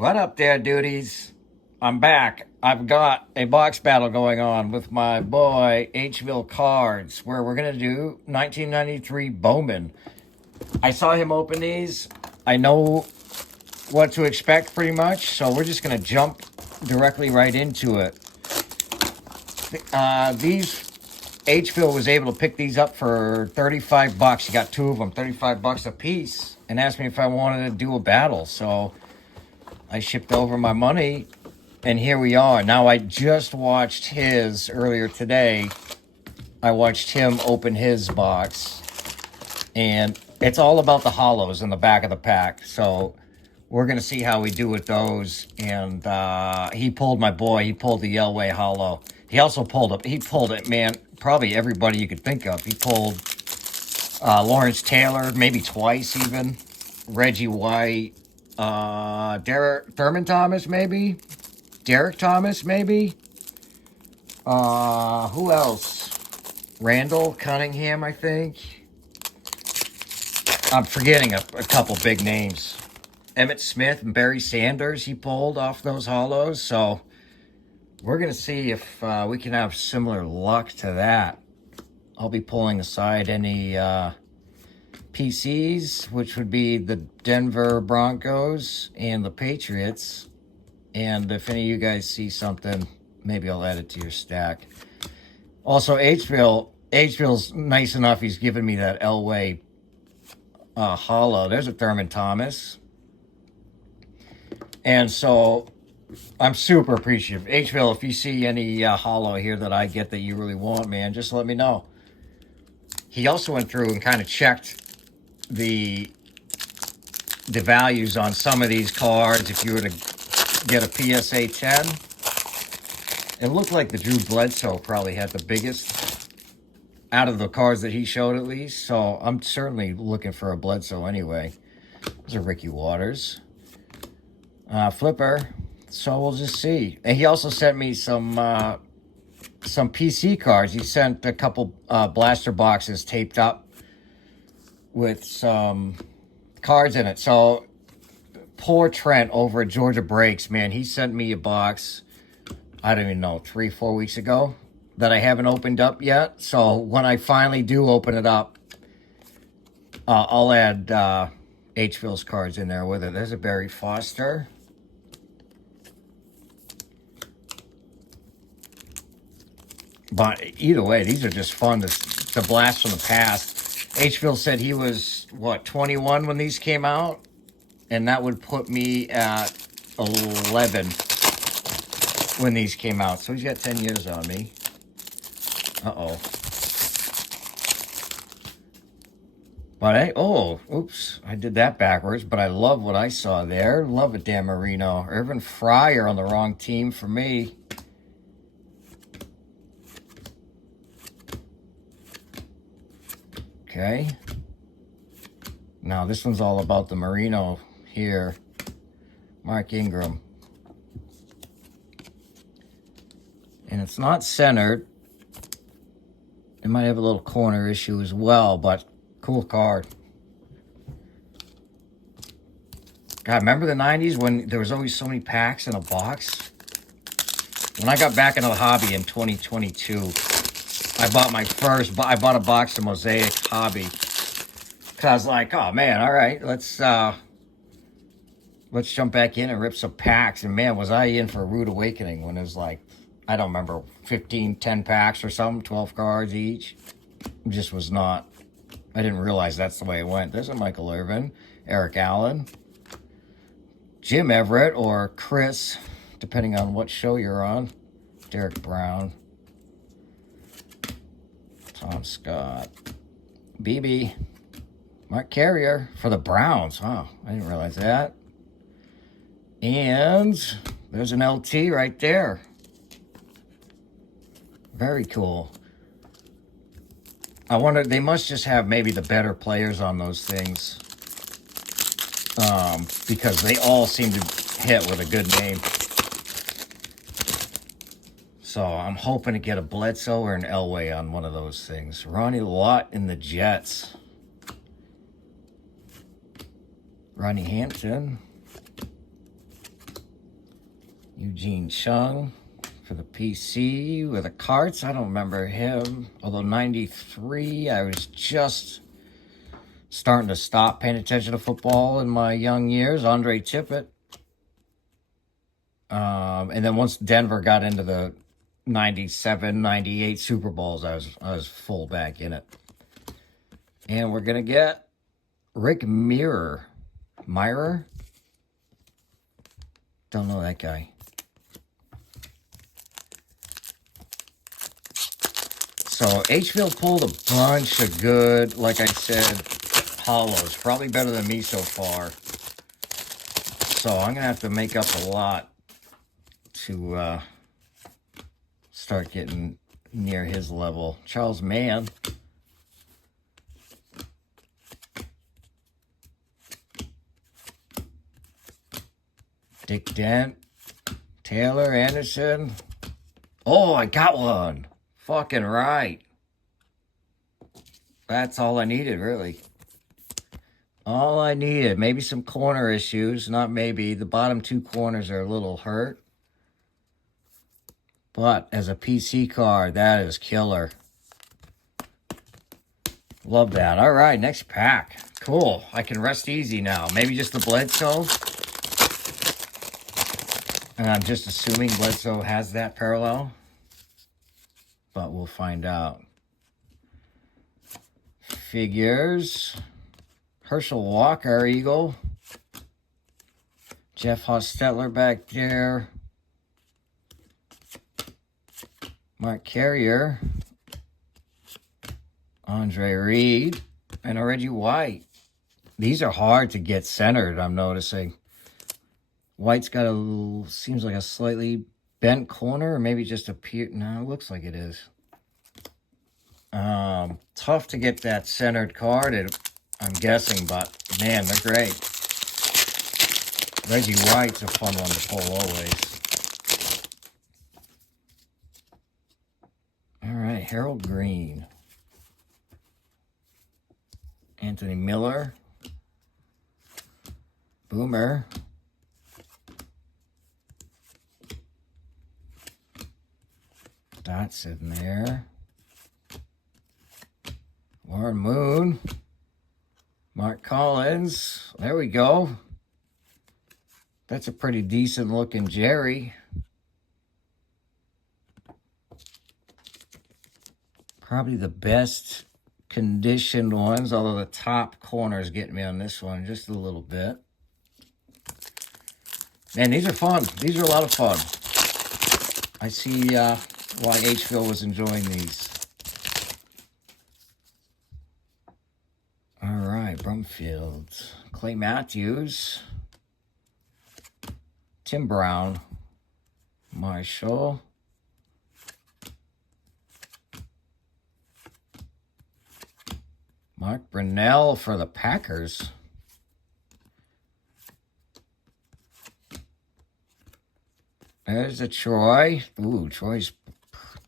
What up there, duties? I'm back. I've got a box battle going on with my boy HvilleCards, where we're going to do 1993 Bowman. I saw him open these. I know what to expect pretty much, so we're just going to jump directly right into it. These Hville was able to pick these up for 35 bucks. He got two of them, 35 bucks a piece, and asked me if I wanted to do a battle. So I shipped over my money, and here we are. Now, I just watched his earlier today. I watched him open his box, and it's all about the hollows in the back of the pack. So we're going to see how we do with those. And he pulled my boy. He pulled the Elway hollow. He also pulled it, man, probably everybody you could think of. He pulled Lawrence Taylor, maybe twice even. Reggie White. Thurman Thomas, maybe. Derek Thomas, maybe. Who else? Randall Cunningham, I think. I'm forgetting a couple big names. Emmett Smith and Barry Sanders, he pulled off those hollows. So we're going to see if we can have similar luck to that. I'll be pulling aside any PCs, which would be the Denver Broncos and the Patriots. And if any of you guys see something, maybe I'll add it to your stack. Also, Hville's nice enough. He's given me that Elway hollow. There's a Thurman Thomas. And so I'm super appreciative. Hville, if you see any hollow here that I get that you really want, man, just let me know. He also went through and kind of checked the values on some of these cards. If you were to get a PSA 10, it looked like the Drew Bledsoe probably had the biggest out of the cards that he showed, at least. So I'm certainly looking for a Bledsoe anyway. There's a Ricky Waters. Flipper. So we'll just see. And he also sent me some PC cards. He sent a couple blaster boxes taped up with some cards in it. So poor Trent over at Georgia Breaks, man, he sent me a box, I don't even know, 3-4 weeks ago that I haven't opened up yet. So when I finally do open it up, I'll add Hville's cards in there with it. There's a Barry Foster. But either way, these are just fun to blast from the past. Hville said he was, what, 21 when these came out? And that would put me at 11 when these came out. So he's got 10 years on me. Uh-oh. But oops, I did that backwards. But I love what I saw there. Love it, Dan Marino. Irvin Fryer on the wrong team for me. Okay. Now this one's all about the Marino here. Mark Ingram. And it's not centered. It might have a little corner issue as well, but cool card. God, remember the 90s when there was always so many packs in a box? When I got back into the hobby in 2022, I bought a box of Mosaic Hobby. Cause I was like, oh man, all right, let's jump back in and rip some packs. And man, was I in for a rude awakening when it was like, I don't remember, 10 packs or something, 12 cards each. It just was not. I didn't realize that's the way it went. There's a Michael Irvin, Eric Allen, Jim Everett, or Chris, depending on what show you're on. Derek Brown. Tom Scott. BB. Mark Carrier for the Browns. Oh, I didn't realize that. And there's an LT right there. Very cool. I wonder, they must just have maybe the better players on those things. Because they all seem to hit with a good name. So I'm hoping to get a Bledsoe or an Elway on one of those things. Ronnie Lott in the Jets. Ronnie Hampton. Eugene Chung for the PC with the carts. I don't remember him. Although 93, I was just starting to stop paying attention to football in my young years. Andre Tippett. And then once Denver got into the 97, 98 Super Bowls, I was full back in it. And we're going to get Rick Mirror. Don't know that guy. So Hville pulled a bunch of good, like I said, hollows. Probably better than me so far. So I'm going to have to make up a lot to start getting near his level. Charles Mann. Dick Dent. Taylor Anderson. Oh, I got one. Fucking right. That's all I needed, really. All I needed. Maybe some corner issues. Not maybe. The bottom two corners are a little hurt. But as a PC card, that is killer. Love that. All right, next pack. Cool. I can rest easy now. Maybe just the Bledsoe. And I'm just assuming Bledsoe has that parallel. But we'll find out. Figures. Herschel Walker, Eagle. Jeff Hostetler back there. Mark Carrier. Andre Reed. And a Reggie White. These are hard to get centered, I'm noticing. White's got a little, seems like a slightly bent corner, or maybe just a no, it looks like it is. Tough to get that centered card, I'm guessing, but man, they're great. Reggie White's a fun one to pull always. All right, Harold Green. Anthony Miller. Boomer. Dots in there. Warren Moon. Mark Collins. There we go. That's a pretty decent looking Jerry. Probably the best conditioned ones, although the top corner is getting me on this one just a little bit. Man, these are fun. These are a lot of fun. I see why Hville was enjoying these. All right, Brumfield. Clay Matthews. Tim Brown. Marshall. Mark Brunell for the Packers. There's a Troy. Ooh, Troy's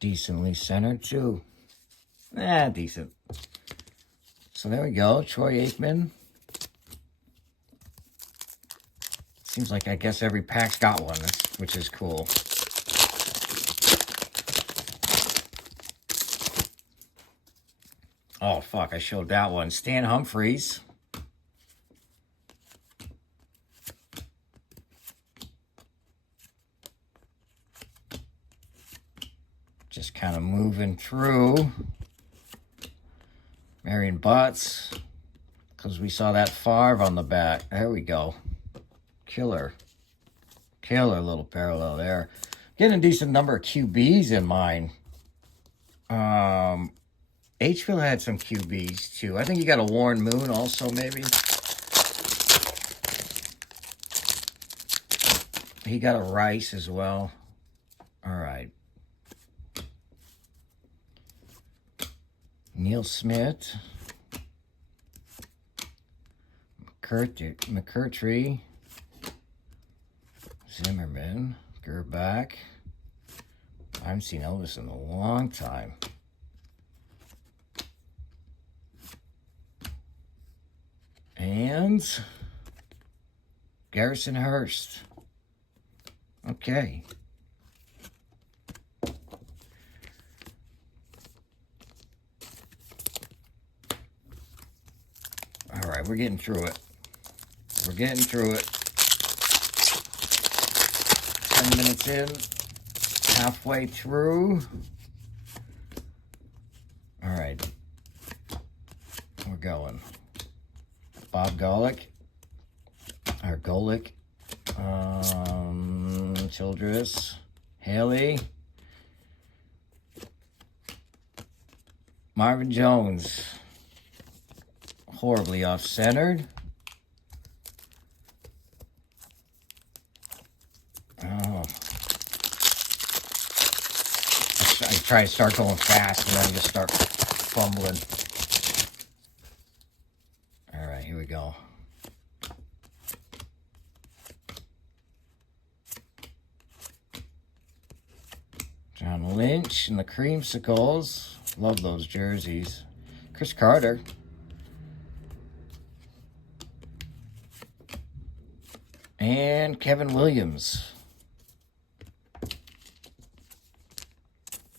decently centered too. Decent. So there we go. Troy Aikman. Seems like I guess every pack's got one, which is cool. Oh, fuck, I showed that one. Stan Humphries. Just kind of moving through. Marion Butts. Because we saw that Favre on the back. There we go. Killer. Killer little parallel there. Getting a decent number of QBs in mine. Hville had some QBs too. I think you got a Warren Moon also, maybe. He got a Rice as well. All right. Neil Smith. McCurtry. Zimmerman. Gerback. I haven't seen Elvis in a long time. And Garrison Hurst. Okay. All right, we're getting through it. We're getting through it. 10 minutes in, halfway through. All right, we're going. Bob Golick, or Golick, Childress, Haley, Marvin Jones, horribly off-centered. Oh. I try to start going fast and then just start fumbling. All right, here we go. John Lynch and the Creamsicles. Love those jerseys. Chris Carter. And Kevin Williams.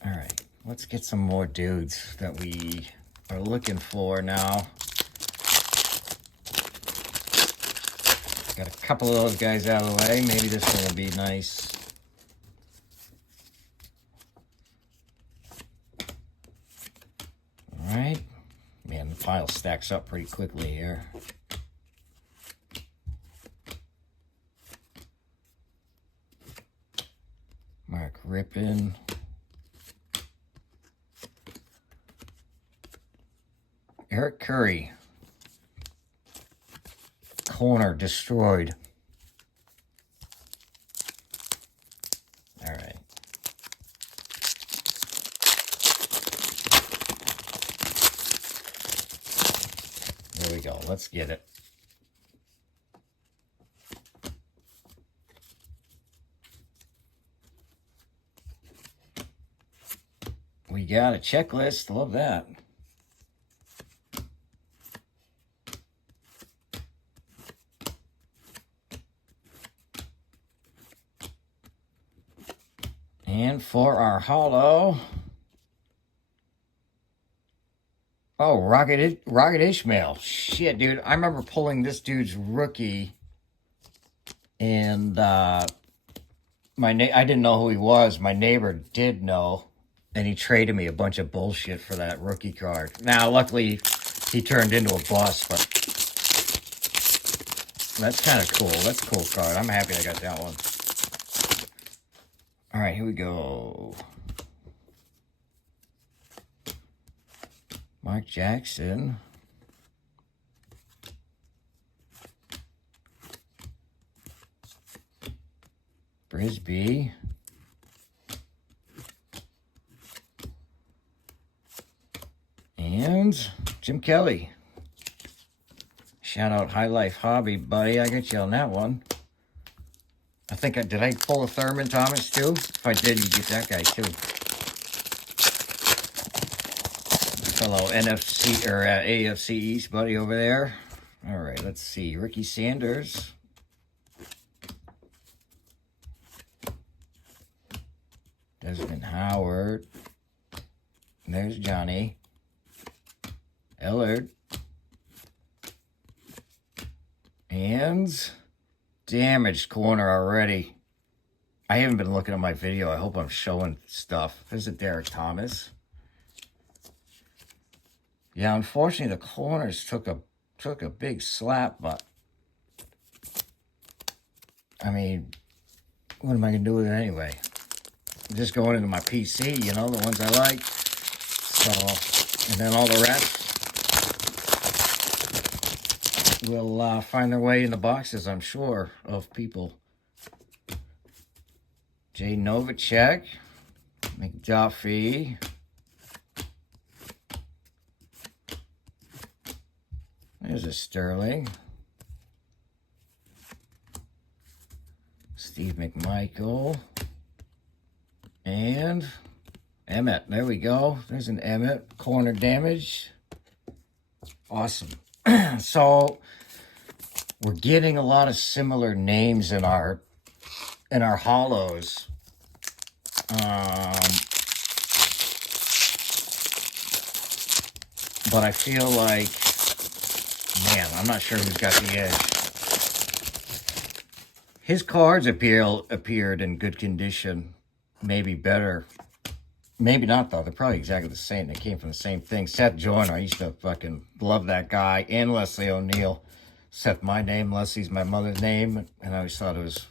All right, let's get some more dudes that we are looking for now. Got a couple of those guys out of the way. Maybe this one will be nice. All right. Man, the pile stacks up pretty quickly here. Mark Rippon. Eric Curry. Corner destroyed. All right. There we go. Let's get it. We got a checklist. Love that. And for our holo, oh, Rocket Ishmael. Shit, dude. I remember pulling this dude's rookie, and I didn't know who he was. My neighbor did know, and he traded me a bunch of bullshit for that rookie card. Now, luckily, he turned into a bust, but that's kind of cool. That's a cool card. I'm happy I got that one. All right, here we go. Mark Jackson. Brisby. And Jim Kelly. Shout out High Life Hobby, buddy. I got you on that one. I think did I pull a Thurman Thomas too? If I did, you get that guy too. Fellow NFC or AFC East buddy over there. All right, let's see. Ricky Sanders. Desmond Howard. There's Johnny. Ellard. And damaged corner already. I haven't been looking at my video. I hope I'm showing stuff. There's a Derek Thomas. Yeah, unfortunately the corners took a big slap, but I mean, what am I gonna do with it anyway? I'm just going into my PC, you know, the ones I like. So, and then all the rest will find their way in the boxes, I'm sure, of people. Jay Novacek, McDuffie. There's a Sterling. Steve McMichael. And Emmett. There we go. There's an Emmett. Corner damage. Awesome. So we're getting a lot of similar names in our in our hollows. But I feel like, man, I'm not sure who's got the edge. His cards appeared in good condition, maybe better. Maybe not, though. They're probably exactly the same. They came from the same thing. Seth Joyner, I used to fucking love that guy. And Leslie O'Neill. Seth, my name. Leslie's my mother's name. And I always thought it was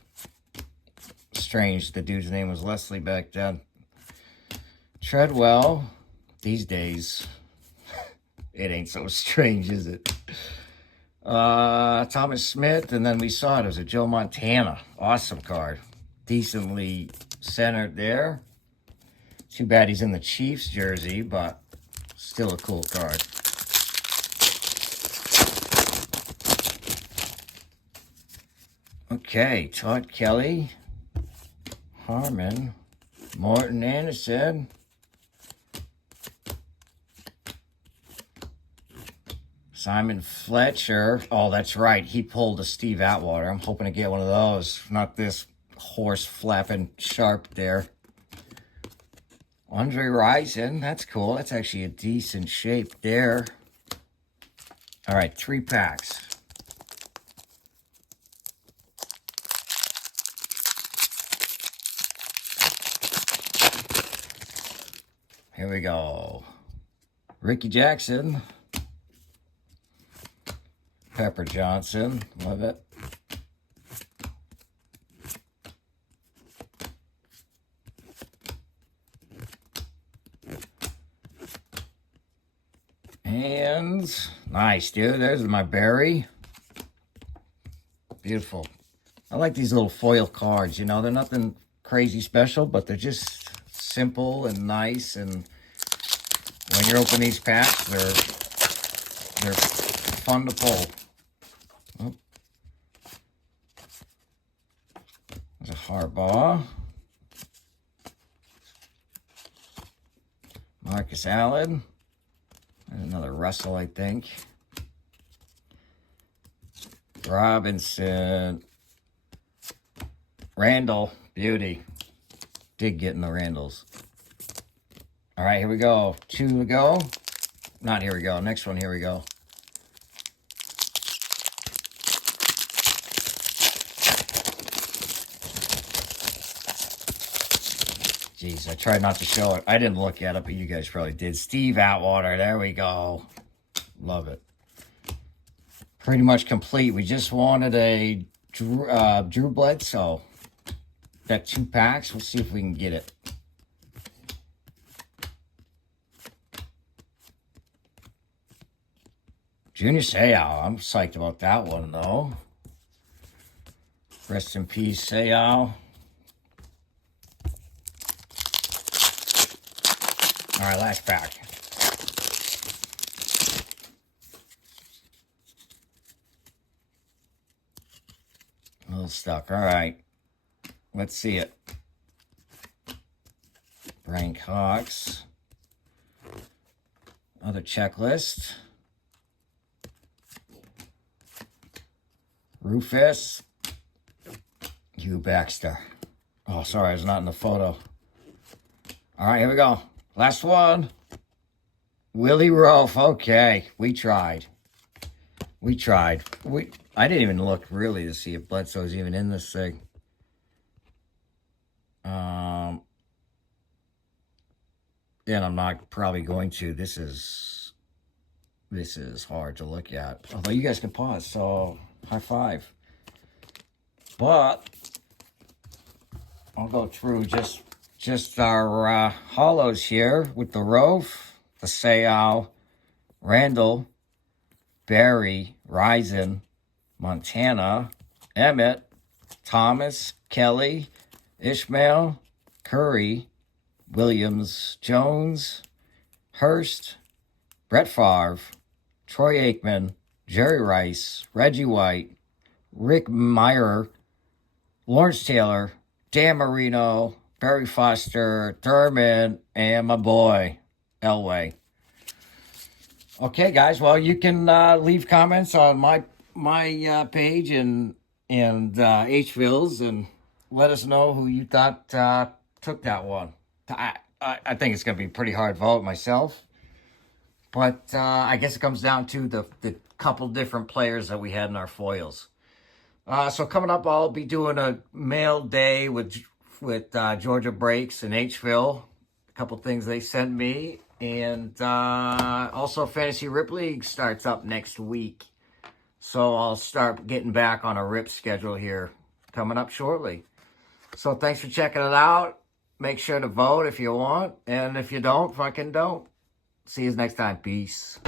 strange the dude's name was Leslie back then. Treadwell, these days, it ain't so strange, is it? Thomas Smith, and then we saw it was a Joe Montana. Awesome card. Decently centered there. Too bad he's in the Chiefs jersey, but still a cool card. Okay, Todd Kelly, Harmon, Morton Anderson, Simon Fletcher. Oh, that's right. He pulled a Steve Atwater. I'm hoping to get one of those. Not this horse flapping sharp there. Andre Rison. That's cool. That's actually a decent shape there. All right, 3 packs. Here we go. Ricky Jackson. Pepper Johnson, love it. And nice, dude. There's my Barry. Beautiful. I like these little foil cards, you know. They're nothing crazy special, but they're just simple and nice. And when you open these packs, they're fun to pull. Oh. There's a Harbaugh. Marcus Allen. And another Russell, I think. Robinson. Randall. Beauty. Dig getting the Randalls. All right, here we go. 2 to go. Not here we go. Next one, here we go. Jeez, I tried not to show it. I didn't look at it, but you guys probably did. Steve Atwater, there we go. Love it. Pretty much complete. We just wanted a Drew Bledsoe. Got 2 packs. We'll see if we can get it. Junior Seau. I'm psyched about that one, though. Rest in peace, Seau. All right, last pack. A little stuck. All right. Let's see it. Brian Cox. Other checklist. Rufus. Hugh Baxter. Oh, sorry, I was not in the photo. All right, here we go. Last one. Willie Rofe. Okay, we tried. We tried. I didn't even look really to see if Bledsoe's even in this thing. And I'm not probably going to. This is hard to look at. Although you guys can pause, so high five. But I'll go through just our hollows here with the Rofe, the Seau, Randall, Barry, Rison, Montana, Emmett, Thomas, Kelly, Ishmael, Curry, Williams, Jones, Hurst, Brett Favre, Troy Aikman, Jerry Rice, Reggie White, Rick Meyer, Lawrence Taylor, Dan Marino, Barry Foster, Thurman, and my boy, Elway. Okay, guys. Well, you can leave comments on my page and Hville's, and let us know who you thought took that one. I think it's going to be a pretty hard vote myself. But I guess it comes down to the couple different players that we had in our foils. So coming up, I'll be doing a mail day with Georgia Breaks and Hville. A couple things they sent me. And also Fantasy Rip League starts up next week. So I'll start getting back on a rip schedule here coming up shortly. So thanks for checking it out. Make sure to vote if you want. And if you don't, fucking don't. See you next time. Peace.